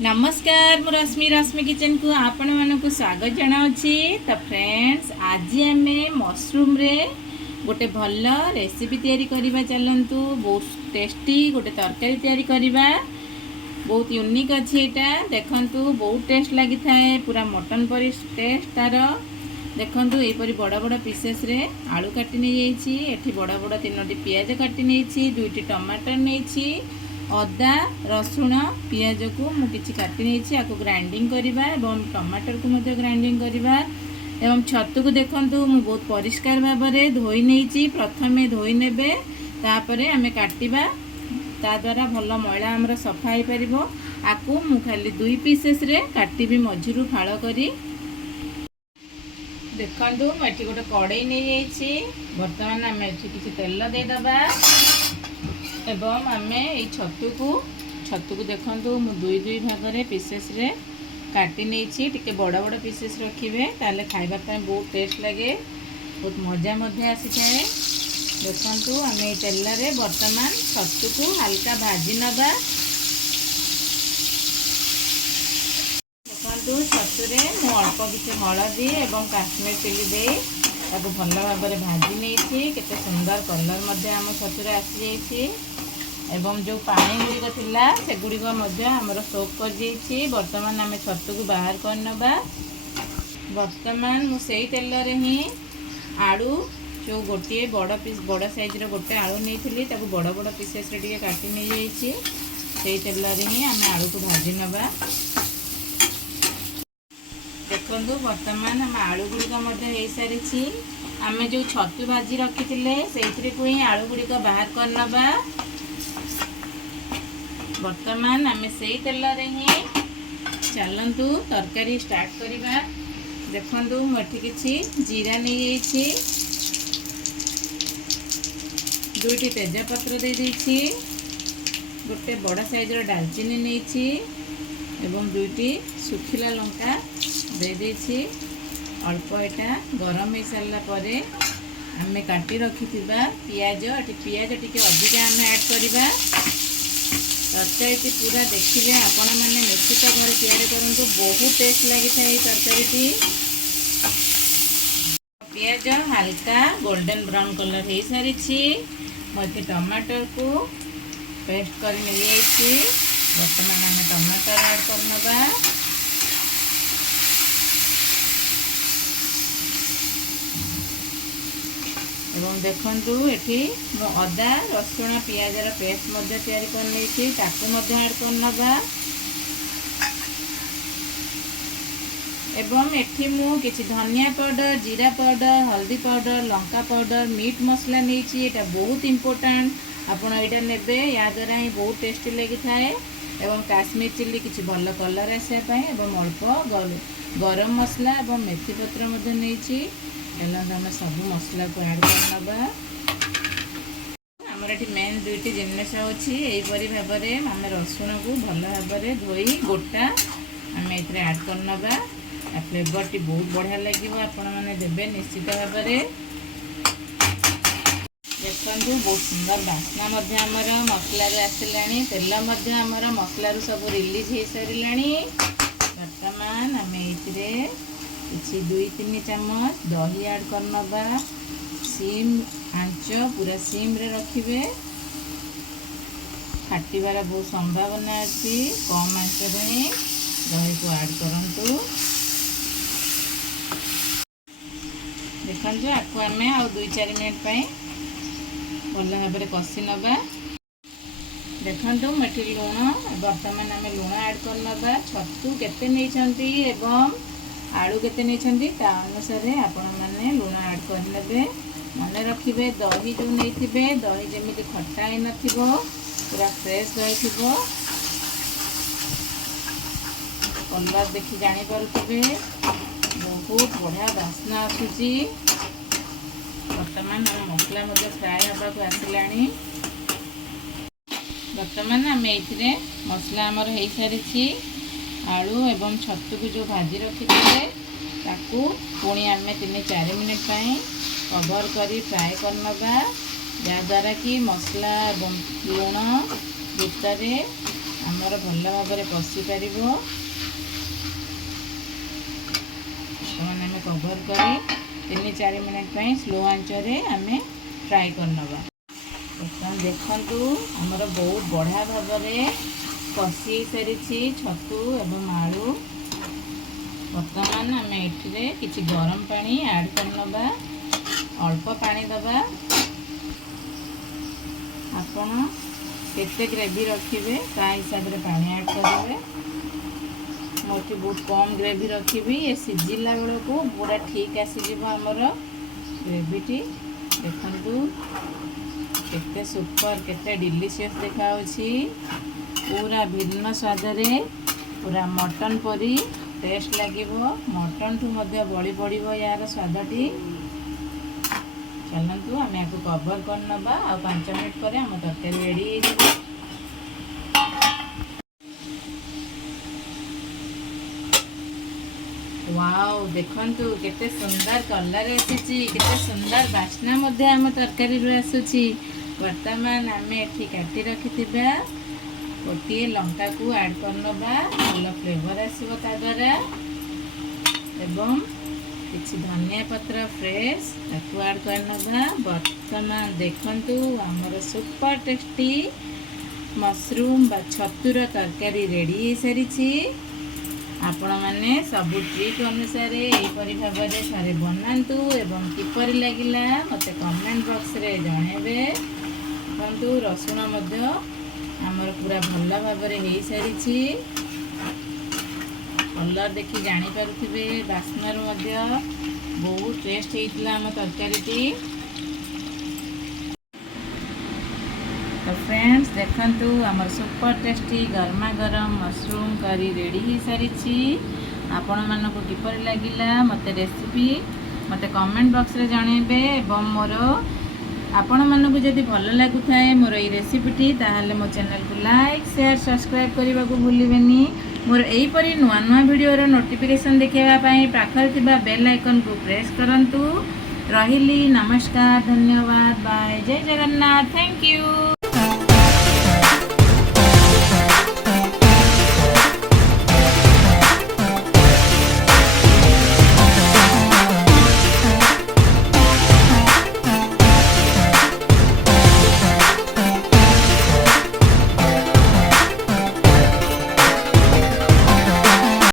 नमस्कार मु रश्मि रश्मि किचन को आपण मानक स्वागत जनावछि। तो फ्रेंड्स आज आम मशरूम रे गोटे भल रेसिपी तैयारी करबा। चलंतु बहुत टेस्टी गोटे तरकारी तैयारी करबा। बहुत यूनिक अच्छी यहाँ देखंतु बहुत टेस्ट लगी थाए पूरा मटन परी टेस्ट तार। देखंतु एपरी बड़ बड़ पीसेस रे आलू काटी नहीं जाइछि। एठी बड़ बड़ 3टी पियाज काटी नहीं, 2टी टमाटर नहीं, अदा रसुण पियाज को मुझे काटी नहीं आपको ग्राइंडिंग करवा एवं टमाटर को मध्य ग्राइंडिंग करवा। एवं छतु को देखंतु मु बहुत परिष्कार भाव में धोई नहीं। प्रथमे धोई नेबे तापरे आमे काटिबा ता द्वारा भल मैला आमर सफा हो पार। आपको मु खाली 2 पीसेस रे काटिबी मझिरु फाड़ करी। देखंतु मुझे गोटे कड़ाई नहीं जाइछि। वर्तमान आम किसी तेल देदबा एवं आम ये छतु को देखंतु मु 2 भाग रे पीसेस रे काटी नहीं। टिके बड़ बड़ पीसेस रखिए ताले खाइबा पय बहुत टेस्ट लगे, बहुत मजा मध्य आसी थाए। देखंतु आम ये तेल रे वर्तमान छतु को हल्का भाजी नबा। देखंतु छतु रे मु अल्प किसी हलदी एवं काश्मीर चिली दे ताको भल भाव में भाजी नहीं। केते सुंदर कलर मध्य आम छतु रे आसी जाइछि। एवं जो पानी गुड़िक थिला से गुड़िक आमर सोक कर जाइछि। वर्तमान आम छतु को बाहर कर नबा। वर्तमान मु सेई तेल रे ही आलू जो गोटे बड़ पीस बड़ साइज रो गोटे आलू नहीं ताको बड़ बड़ पीसेस रे टिके काटी नहीं जाइछि। सेई तेल रे ही आम आलू को भाजी नबा। देखंतु वर्तमान आम आलू गुड़िक मध्य हो सारी। आम जो छतु भाजी रखी से को ही आलू गुड़िक बाहर कर नबा। वर्तमान आम से तेल रे ही चलतु तरकारी स्टार्ट करवा। देखंतु मुझे किसी जीरा नहीं जाइछि, 2टी तेजपत्र दे देछि, गोटे बड़ साइज डालचीनी नहीं एवं 2टी सुखिला लंका दे देछि। अल्प एटा गरम हो सारा पर आम काटी रखि पियाज पियाज टिके अधिका आम ऐड करवा। तरकारी पूरा देखिए आपण मैंने निश्चित घर तैयारी करूँ, बहुत टेस्ट लगी था ये तरकारी। पियाज हल्का गोल्डन ब्राउन कलर हो सारी। मुझे टमाटर को पेस्ट कर वर्तमान आम टमाटर ऐड कर नबा। एवं देखंतु एठी मो अदा रसुण पियाजर पेस्ट मध्य तैयारी कर नहीं ताकू मध्य ऐड कर नबा। एवं एठी मु किछि धनिया पाउडर, जीरा पाउडर, हल्दी पाउडर, लंका पाउडर, मीट मसला नहीं। एटा बहुत इम्पोर्टेंट आपण एटा नेबे, या द्वारा ही बहुत टेस्टी लगी थाए। एवं काश्मीर चिल्ली किछि भल कलर आसे पय एवं अल्प गरम मसला एवं मेथी पत्र मध्य नहीं। आम सब मसला को ऐड कर नबा। आमर ये मेन 2टी जिनस अच्छी यहीपरी भाव में आम रसुण को भल भाव में धोई गोटा आम ये ऐड कर नबा। फ्लेवर टी बहुत बढ़िया लगे, आपण मैंने देवे निश्चित भाव में। देखु बहुत सुंदर बास्ना आमर मसला आसला, तेल आमर मसलू सब रिलीज हो सारा। वर्तमान आम ये किसी 2-3 चम्मच दही ऐड कर नबा। सीम आंच पूरा सीम रे रखिबे, फाटिबार बहुत संभावना अच्छी। कम आंच रे दही को ऐड करंतु। देखंतु आपको आम आ 2-4 मिनट भल भाव में कषि नबा। देखंतु मेठी लुण वर्तमान आम लुण ऐड कर नबा। छतु केते नहीं एवं आलू केते नहीं अनुसार आपण मैंने लुण ऐड करने। मन रखिए दही जो नहीं दही जमी खट्टा ही न पूरा फ्रेश दही थी। कलर देखी जानीपे बहुत बढ़िया बास्ना आसूची। वर्तमान आम मसला फ्राए हाँक आसला। वर्तमान आम ये मसला आमर हो सारी। आलू एवं छतु को जो भाजी रखी ताकू पुणी आम 3-4 मिनट कवर करी फ्राए कर नबा। जहाँद्वारा कि मसला एवं लुण भितर आम ଆମର ଭଲ ଭାବରେ କଷି ପାରିବ। ବର୍ତ୍ତମାନ ଆମେ କଭର କରି 3-4 ମିନିଟ୍ ପାଇଁ ସ୍ଲୋ ଆଞ୍ଚରେ ଆମେ ଫ୍ରାଏ କରିନେବା। ବର୍ତ୍ତମାନ ଦେଖନ୍ତୁ ଆମର ବହୁତ ବଢ଼ିଆ ଭାବରେ କଷି ସାରିଛି ଛତୁ ଏବଂ ଆଳୁ। ବର୍ତ୍ତମାନ ଆମେ ଏଠିରେ କିଛି ଗରମ ପାଣି ଆଡ଼୍ କରିନେବା। ଅଳ୍ପ ପାଣି ଦେବା। ଆପଣ କେତେ ଗ୍ରେଭି ରଖିବେ ତା ହିସାବରେ ପାଣି ଆଡ଼୍ କରିବେ। ମୁଁ ଏଠି ବହୁତ କମ୍ ଗ୍ରେଭି ରଖିବି। ଏ ସିଝିଲା ବେଳକୁ ପୁରା ଠିକ୍ ଆସିଯିବ ଆମର ଗ୍ରେଭିଟି। ଦେଖନ୍ତୁ କେତେ ସୁପର, କେତେ ଡିଲିସିୟସ୍ ଦେଖାଯାଉଛି। ପୁରା ଭିନ୍ନ ସ୍ୱାଦରେ, ପୁରା ମଟନ୍ ପରି ଟେଷ୍ଟ ଲାଗିବ। ମଟନ୍ଠୁ ମଧ୍ୟ ବଳି ପଡ଼ିବ ୟାର ସ୍ୱାଦଟି। ଚାଲନ୍ତୁ ଆମେ ୟାକୁ କଭର କରିନେବା। ଆଉ 5 ମିନିଟ୍ ପରେ ଆମ ତରକାରୀ ରେଡ଼ି ହେଇଯିବ। ୱାଓ, ଦେଖନ୍ତୁ କେତେ ସୁନ୍ଦର କଲର୍ ଆସିଛି, କେତେ ସୁନ୍ଦର ବାସ୍ନା ମଧ୍ୟ ଆମ ତରକାରୀରୁ ଆସୁଛି। ବର୍ତ୍ତମାନ ଆମେ ଏଠି କାଟି ରଖିଥିବା ଗୋଟିଏ ଲଙ୍କାକୁ ଆଡ଼୍ କରିନେବା। ଭଲ ଫ୍ଲେଭର୍ ଆସିବ ତା ଦ୍ୱାରା। ଏବଂ କିଛି ଧନିଆ ପତ୍ର ଫ୍ରେଶ୍ ତାକୁ ଆଡ଼୍ କରିନେବା। ବର୍ତ୍ତମାନ ଦେଖନ୍ତୁ ଆମର ସୁପର ଟେଷ୍ଟି ମସରୁମ୍ ବା ଛତୁର ତରକାରୀ ରେଡ଼ି ହେଇସାରିଛି। ଆପଣମାନେ ସବୁ ଟ୍ରିକ୍ ଅନୁସାରେ ଏହିପରି ଭାବରେ ଥରେ ବନାନ୍ତୁ ଏବଂ କିପରି ଲାଗିଲା ମୋତେ କମେଣ୍ଟ ବକ୍ସରେ ଜଣାଇବେ। ଦେଖନ୍ତୁ ରସୁଣ ମଧ୍ୟ ଆମର ପୁରା ଭଲ ଭାବରେ ହେଇସାରିଛି। କଲର୍ ଦେଖି ଜାଣିପାରୁଥିବେ, ବାସ୍ନାରୁ ମଧ୍ୟ ବହୁତ ଟେଷ୍ଟ ହେଇଥିଲା ଆମ ତରକାରୀଟି। ତ ଫ୍ରେଣ୍ଡସ୍ ଦେଖନ୍ତୁ ଆମର ସୁପର ଟେଷ୍ଟି ଗରମା ଗରମ ମସରୁମ୍ କରି ରେଡ଼ି ହେଇସାରିଛି। ଆପଣମାନଙ୍କୁ କିପରି ଲାଗିଲା ମୋତେ ରେସିପି ମୋତେ କମେଣ୍ଟ ବକ୍ସରେ ଜଣାଇବେ। ଏବଂ ଆପଣମାନଙ୍କୁ ଯଦି ଭଲ ଲାଗୁଥାଏ ମୋର ଏଇ ରେସିପିଟି, ତାହେଲେ ମୋ ଚ୍ୟାନେଲକୁ ଲାଇକ୍, ସେୟାର, ସବସ୍କ୍ରାଇବ୍ କରିବାକୁ ଭୁଲିବେନି। ମୋର ଏହିପରି ନୂଆ ନୂଆ ଭିଡ଼ିଓର ନୋଟିଫିକେସନ୍ ଦେଖିବା ପାଇଁ ପାଖରେ ଥିବା ବେଲ୍ ଆଇକନ୍କୁ ପ୍ରେସ୍ କରନ୍ତୁ। ରହିଲି, ନମସ୍କାର, ଧନ୍ୟବାଦ, ବାଏ, ଜୟ ଜଗନ୍ନାଥ, ଥ୍ୟାଙ୍କ ୟୁ।